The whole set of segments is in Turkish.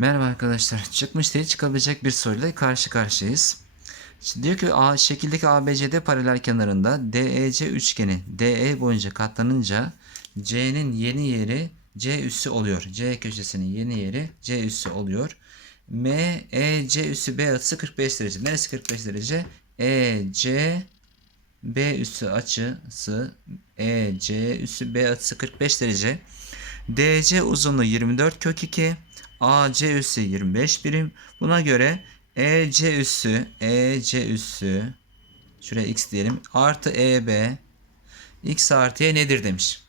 Merhaba arkadaşlar. Çıkmış değil çıkabilecek bir soruyla karşı karşıyayız. Diyor ki A, şekildeki ABCD paralel kenarında DEC üçgeni DE boyunca katlanınca C'nin yeni yeri C üssü oluyor. C köşesinin yeni yeri C üssü oluyor. MEC üssü B açısı 45 derece. Neresi 45 derece? EC B üssü açısı EC üssü B açısı 45 derece. DC uzunluğu 24 kök 2. AC üssü 25 birim. Buna göre EC üssü EC üssü şuraya x diyelim artı EB x artı y nedir demiş.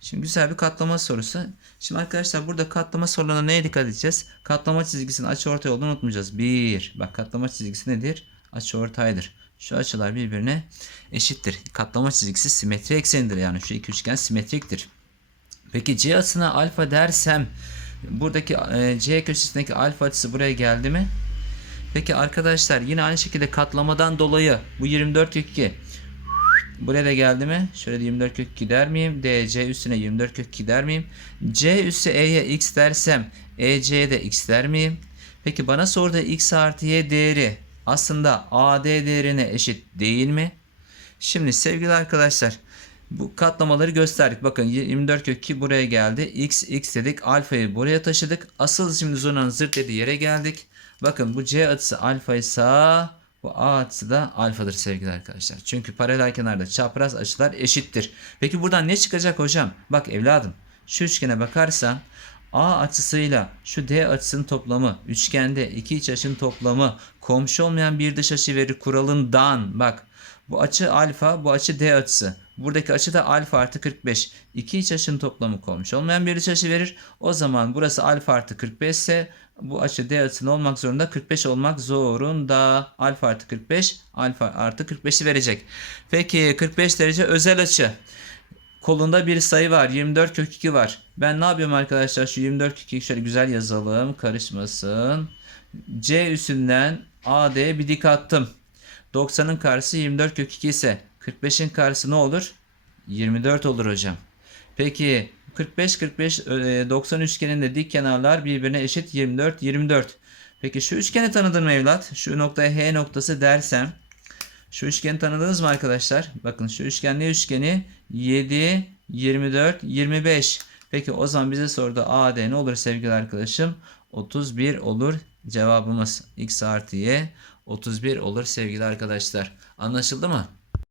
Şimdi güzel bir katlama sorusu. Şimdi arkadaşlar burada katlama sorularına neye dikkat edeceğiz? Katlama çizgisinin açıortay olduğunu unutmayacağız. 1. Bak katlama çizgisi nedir? Açıortaydır. Şu açılar birbirine eşittir. Katlama çizgisi simetri eksenidir. Yani şu iki üçgen simetriktir. Peki C açısına alfa dersem buradaki e, C köşesindeki alfa açısı buraya geldi mi? Peki arkadaşlar yine aynı şekilde katlamadan dolayı bu 24 kök 2 buraya da geldi mi? Şöyle de 24 kök 2 der miyim? DC üstüne 24 kök 2 der miyim? C üssü E'ye x dersem EC'ye de x der miyim? Peki bana sorduğu x artı y değeri aslında AD değerine eşit değil mi? Şimdi sevgili arkadaşlar bu katlamaları gösterdik. Bakın 24 kök 2 buraya geldi. X, X dedik. Alfayı buraya taşıdık. Asıl şimdi zonanın zırt dediği yere geldik. Bakın bu C açısı alfa ise bu A açısı da alfadır sevgili arkadaşlar. Çünkü paralel kenarda çapraz açılar eşittir. Peki buradan ne çıkacak hocam? Bak evladım şu üçgene bakarsan A açısıyla şu D açısının toplamı, üçgende iki iç açının toplamı, komşu olmayan bir dış açı verir kuralından bak bu açı alfa, bu açı D açısı. Buradaki açı da alfa artı 45. İki iç açının toplamı komşu olmayan bir iç açı verir. O zaman burası alfa artı 45 ise bu açı D açısının olmak zorunda 45 olmak zorunda. Alfa artı 45 alfa artı 45'i verecek. Peki 45 derece özel açı. Kolunda bir sayı var. 24 kök 2 var. Ben ne yapıyorum arkadaşlar? Şu 24 kök 2 şöyle güzel yazalım. Karışmasın. C üstünden AD bir dik attım. 90'ın karşısı 24 kök 2 ise 45'in karşısı ne olur? 24 olur hocam. Peki 45 45 90 üçgeninde dik kenarlar birbirine eşit 24 24. Peki şu üçgeni tanıdın mı evlat? Şu noktaya H noktası dersem şu üçgeni tanıdınız mı arkadaşlar? Bakın şu üçgen ne üçgeni? 7 24 25. Peki o zaman bize sordu AD ne olur sevgili arkadaşım? 31 olur. Cevabımız x artı y 31 olur sevgili arkadaşlar. Anlaşıldı mı?